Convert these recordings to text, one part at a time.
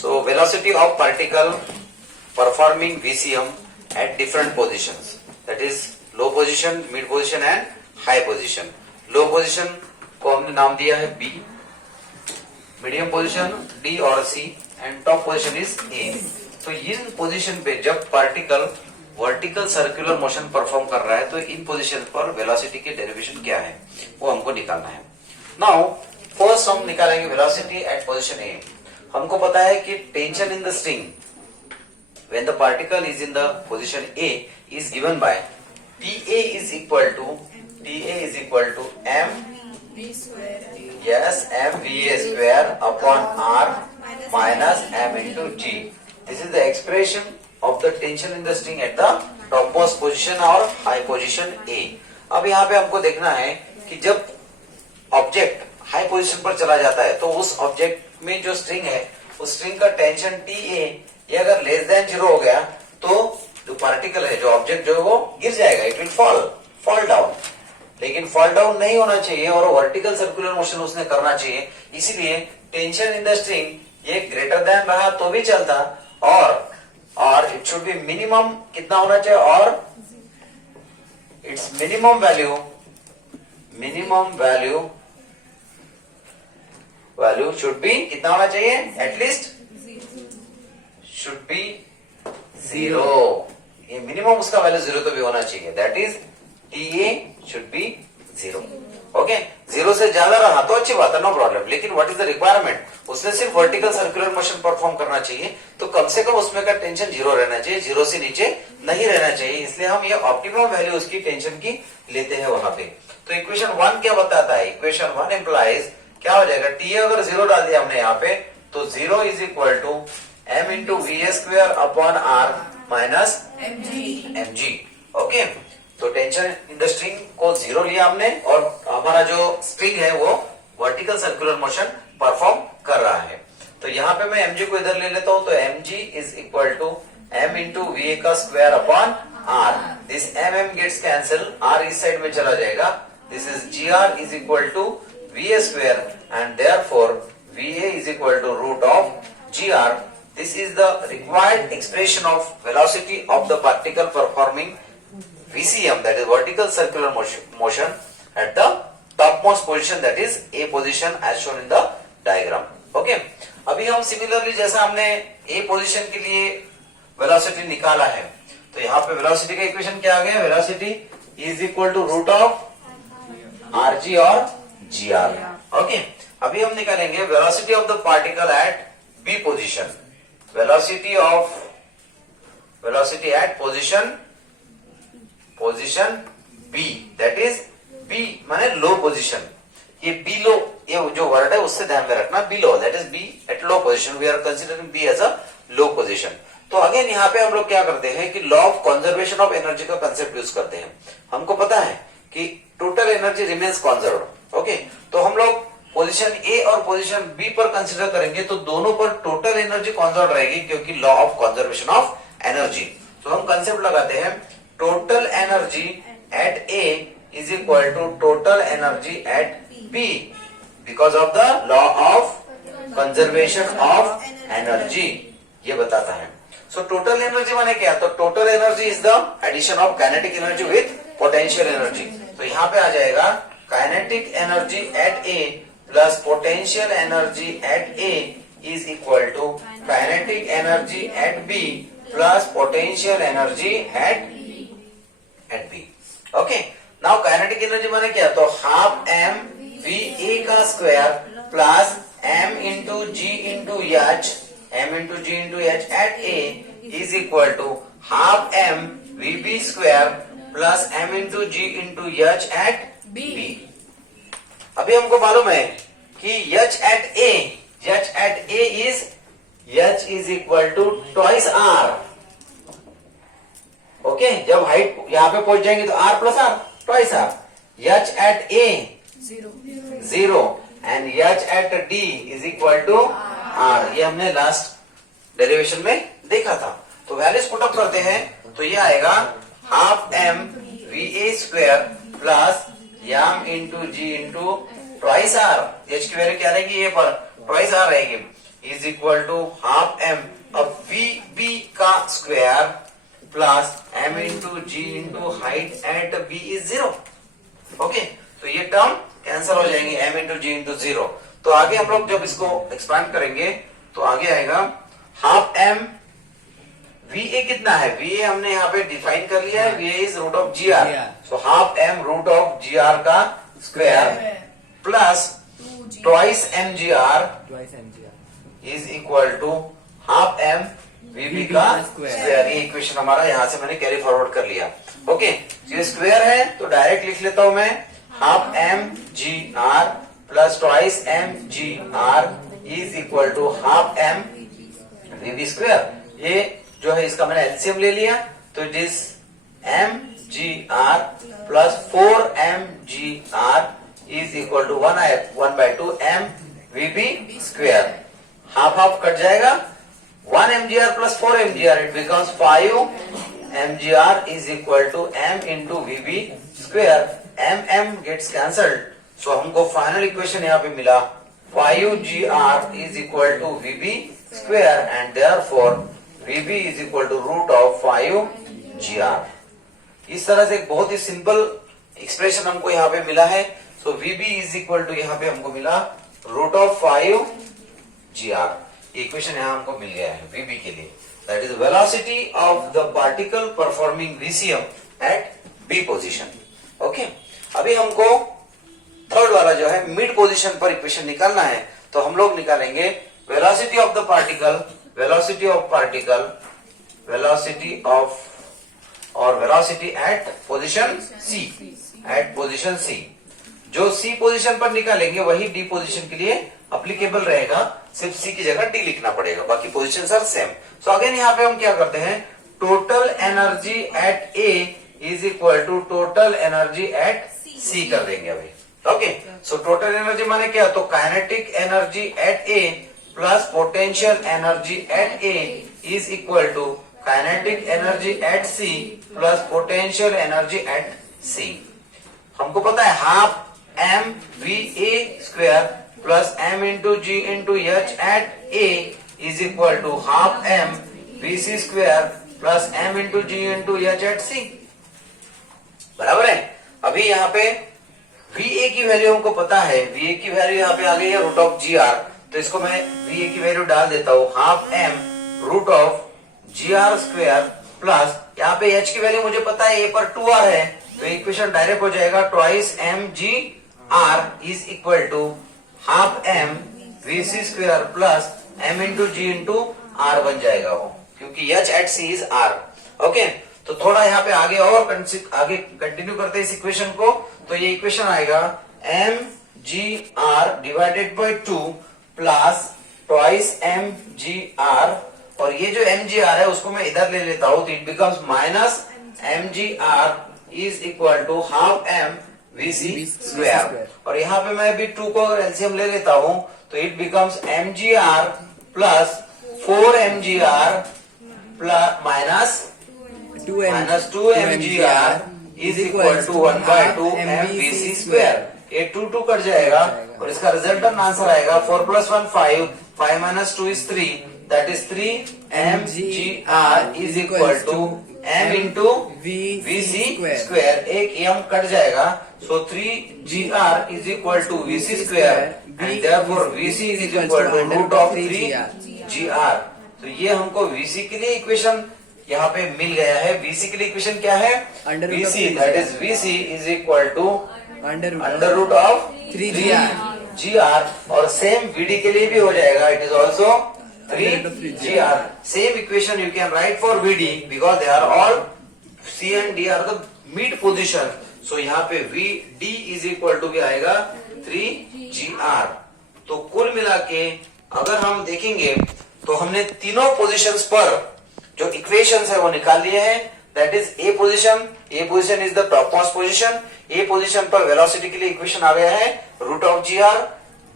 So velocity of particle performing VCM at different positions, that is low position, mid position and high position. Low position को हमने नाम दिया है B, medium position D और C and top position is A. तो इन position पे जब particle vertical circular motion perform कर रहा है तो इन पोजीशन पर वेलोसिटी के डेरिवेशन क्या है वो हमको निकालना है. नाउ फर्स्ट हम निकालेंगे वेलोसिटी एट पोजीशन A. हमको पता है कि tension in the string when the particle is in the position A is given by TA is equal to m VA square upon R minus m into G. This is the expression of the tension in the string at the topmost position or high position A. अब यहाँ पे हमको देखना है कि जब object high position पर चला जाता है तो उस ऑब्जेक्ट में जो स्ट्रिंग है उस स्ट्रिंग का टेंशन TA ये अगर लेस देन 0 हो गया तो जो पार्टिकल है, जो ऑब्जेक्ट जो है वो गिर जाएगा, इट विल फॉल डाउन. लेकिन फॉल डाउन नहीं होना चाहिए और वर्टिकल सर्कुलर मोशन उसने करना चाहिए. इसीलिए टेंशन इन द स्ट्रिंग ये ग्रेटर देन रहा तो भी चलता और इट शुड बी मिनिमम कितना होना चाहिए और it's minimum value should be कितना होना चाहिए, एटलीस्ट should be 0. ये मिनिमम उसका वैल्यू 0 तो भी होना चाहिए. That is TA should be 0. Okay, 0 से ज्यादा रहा तो अच्छी बात है, नो प्रॉब्लम. लेकिन व्हाट इज द रिक्वायरमेंट, उसने सिर्फ वर्टिकल सर्कुलर मोशन परफॉर्म करना चाहिए तो कम से कम उसमें का टेंशन 0 रहना चाहिए, 0 से नीचे नहीं रहना चाहिए. इसलिए हम ये ऑप्टिमम वैल्यू उसकी टेंशन की लेते हैं वहां पे. तो इक्वेशन 1 क्या बताता है, इक्वेशन 1 इंप्लाइज क्या हो जाएगा, TA अगर 0 डाल दिया हमने यहाँ पे तो 0 is equal to m into VA square upon R minus mg. Okay, तो टेंशन इन द स्ट्रिंग को 0 लिया हमने और हमारा जो स्ट्रिंग है वो वर्टिकल सर्कुलर मोशन परफॉर्म कर रहा है. तो यहाँ पे मैं mg को इधर ले लेता हूं तो mg is equal to m into VA का square upon R. This mm gets cancel, R इस साइड में चला जाएगा. This is gr is equal to VA square and therefore VA is equal to root of gr. This is the required expression of velocity of the particle performing VCM, that is vertical circular motion at the topmost position, that is A position as shown in the diagram. Okay. अभी हम similarly जैसा हमने A position के लिए velocity निकाला है तो यहाँ पे वेलोसिटी का इक्वेशन क्या आ गया, velocity is equal to root of RG और GR. ओके, अभी हम निकालेंगे velocity of the particle at B position. velocity at position B, that is B माने लो पोजीशन. ये below, ये जो वर्ड है उससे ध्यान में रखना, below, that is B at low position. We are considering B as a low position. तो अगेन यहाँ पे हम लोग क्या करते हैं कि law of conservation of energy का कंसेप्ट यूज करते हैं. हमको पता है कि total energy remains conserved. Okay, तो हम लोग पोजीशन A और पोजीशन B पर कंसीडर करेंगे तो दोनों पर टोटल एनर्जी कंजर्व रहेगी क्योंकि law of conservation of energy. तो हम कंसेप्ट लगाते हैं total energy at A is equal to total energy eight B because of the law of conservation of energy. ये बताता है. सो टोटल एनर्जी माने क्या, तो total energy is the addition of kinetic energy with potential energy. तो यहाँ पे आ जाएगा kinetic energy at A plus potential energy at A is equal to kinetic energy at B plus potential energy at B. Okay. Now kinetic energy माने क्या, तो half m VA का square plus m into G into H at A is equal to half m VB square plus m into G into H at B. अभी हमको मालूम है कि H at A is equal to twice R. Okay, जब height यहाँ पे पहुंच जाएंगे तो R plus R, twice R. H at A 0 and H at D is equal to R. ये हमने लास्ट डेरिवेशन में देखा था. तो वैल्यूज पुट अप करते हैं तो ये आएगा half m VA square plus m into G into twice R. H की वैल्यू क्या रहेगी, ये पर ट्वाइस R रहेगी, is equal to half square plus m into G into height at b is 0। Okay, तो ये टर्म कैंसिल हो जाएंगे, m इंटू जी इंटू 0। तो आगे हम लोग जब इसको एक्सपांड करेंगे तो आगे आएगा हाफ m, va कितना है, va हमने यहाँ पे डिफाइन कर लिया है, va is root of G R, so half m root of G R का square plus twice M G R is equal to half m VB का स्क्वायर। ये इक्वेशन हमारा यहाँ से मैंने कैरी फॉरवर्ड कर लिया। ओके, ये स्क्वायर है तो डायरेक्ट लिख लेता हूं मैं, half m G R plus twice m G R is equal to half m VB square. ये जो है इसका मैंने एलसीएम ले लिया, तो it is m G R प्लस 4m G R is equal to 1/2 m VB square. Half half cut जाएगा, 1 mgr plus 4 mgr, it becomes 5 mgr is equal to m into vb square, m gets cancelled, so हमको final equation यहाँ पे मिला 5gr is equal to vb square and therefore vb is equal to root of 5gr। इस तरह से एक बहुत ही simple expression हमको यहाँ पे मिला है, so vb is equal to यहाँ पे हमको मिला root of 5gr। इक्वेशन यहाँ हमको मिल गया है वीबी के लिए, that is velocity of the particle performing VCM at B position. Okay, अभी हमको थर्ड वाला जो है मिड पोजीशन पर इक्वेशन निकालना है, तो हम लोग निकालेंगे velocity of the particle, velocity of और velocity at position C, at position C. जो सी पोजीशन पर निकालेंगे वही डी पोजीशन के लिए अप्लीकेबल रहेगा, सिर्फ सी की जगह डी लिखना पड़ेगा, बाकी positions are same. So again यहाँ पे हम क्या करते हैं, total energy at A is equal to total energy at C कर देंगे अभी। ओके, सो टोटल एनर्जी माने क्या, तो kinetic energy at A plus potential energy at A is equal to kinetic energy at C plus potential energy at C. हमको पता है half m v a square plus m into G into H at a is equal to half m v c square plus m into G into H at c, बराबर है। अभी यहाँ पे va की value हमको पता है, va की वैल्यू यहाँ पे आ गई है रूट ऑफ जी आर, तो इसको मैं va की वैल्यू डाल देता हूँ half m root of G R square plus यहाँ पे h की वैल्यू मुझे पता है a पर 2r है, तो इक्वेशन डायरेक्ट हो जाएगा twice m G R is equal to half m V C square plus m into G into R बन जाएगा वो, क्योंकि h at C is r। Okay, तो थोड़ा यहाँ पे आगे और आगे कंटिन्यू करते हैं इस इक्वेशन को, तो ये इक्वेशन आएगा m G R divided by 2 plus twice m G R, और ये जो m जी आर है उसको मैं इधर ले लेता हूं, तो it becomes minus m G R is equal to half m V C square, और यहाँ पे मैं अभी 2 को अगर एलसीएम ले लेता हूँ तो it becomes M G R plus 4 M G R plus minus 2 M G R is equal to 1/2 M V C square. ये 2 कट जाएगा और इसका रिजल्टेंट आंसर आएगा 4 + 1 5, 5 - 2 is 3, that is 3 M G R is equal to m into V C square, एक m cut जाएगा, so 3gr is equal to V C square and therefore V C is equal to root of 3gr। तो ये हमको VC के लिए equation यहाँ पे मिल गया है। वीसी के लिए इक्वेशन क्या है, VC that is VC is equal to under root of 3gr, और सेम वीडी के लिए भी हो जाएगा, it is also 3gr। Same equation you can write for VD because they are all C and D are the mid position. So यहाँ पे VD is equal to भी आएगा 3gr। तो कुल मिला के अगर हम देखेंगे तो हमने तीनों पोजीशंस पर जो इक्वेशंस है वो निकाल लिए हैं, that is A position is the top most position, A position पर वेलोसिटी के लिए इक्वेशन आ गया है root of G R.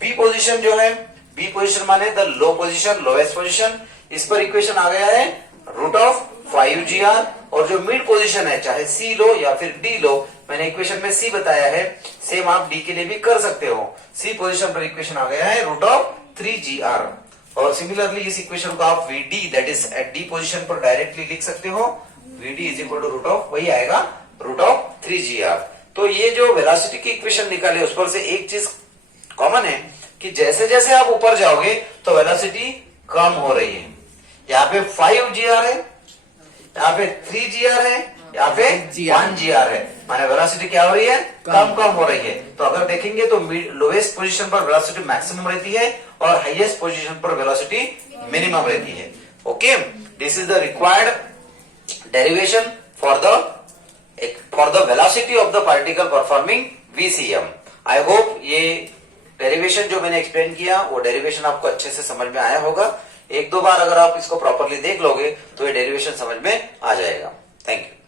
B position जो है, बी पोजीशन माने the low position, lowest position, इस पर इक्वेशन आ गया है रूट ऑफ 5gr। और जो मिड पोजीशन है, चाहे सी लो या फिर डी लो, मैंने इक्वेशन में सी बताया है, सेम आप डी के लिए भी कर सकते हो। सी पोजीशन पर इक्वेशन आ गया है रूट ऑफ 3gr। और सिमिलरली इस इक्वेशन को आप Vd that is at D position पर डायरेक्टली लिख सकते हो। Vd इज इक्वल टू रूट ऑफ, वही आएगा रूट ऑफ 3gr। तो ये जो वेलोसिटी की इक्वेशन निकाले उस पर से एक चीज कॉमन है कि जैसे जैसे आप ऊपर जाओगे तो वेलोसिटी कम हो रही है। यहाँ पे 5gr है, यहाँ पे 3gr है, यहाँ पे 1gr है, माने वेलोसिटी क्या हो रही है, कम हो रही है। तो अगर देखेंगे तो लोएस्ट पोजीशन पर वेलोसिटी मैक्सिमम रहती है और हाईएस्ट पोजीशन पर वेलोसिटी मिनिमम रहती है। Okay, this is the required derivation for the velocity of the particle performing VCM। I hope ये डेरिवेशन जो मैंने एक्सप्लेन किया वो डेरिवेशन आपको अच्छे से समझ में आया होगा। एक दो बार अगर आप इसको प्रॉपरली देख लोगे तो ये डेरिवेशन समझ में आ जाएगा। Thank you.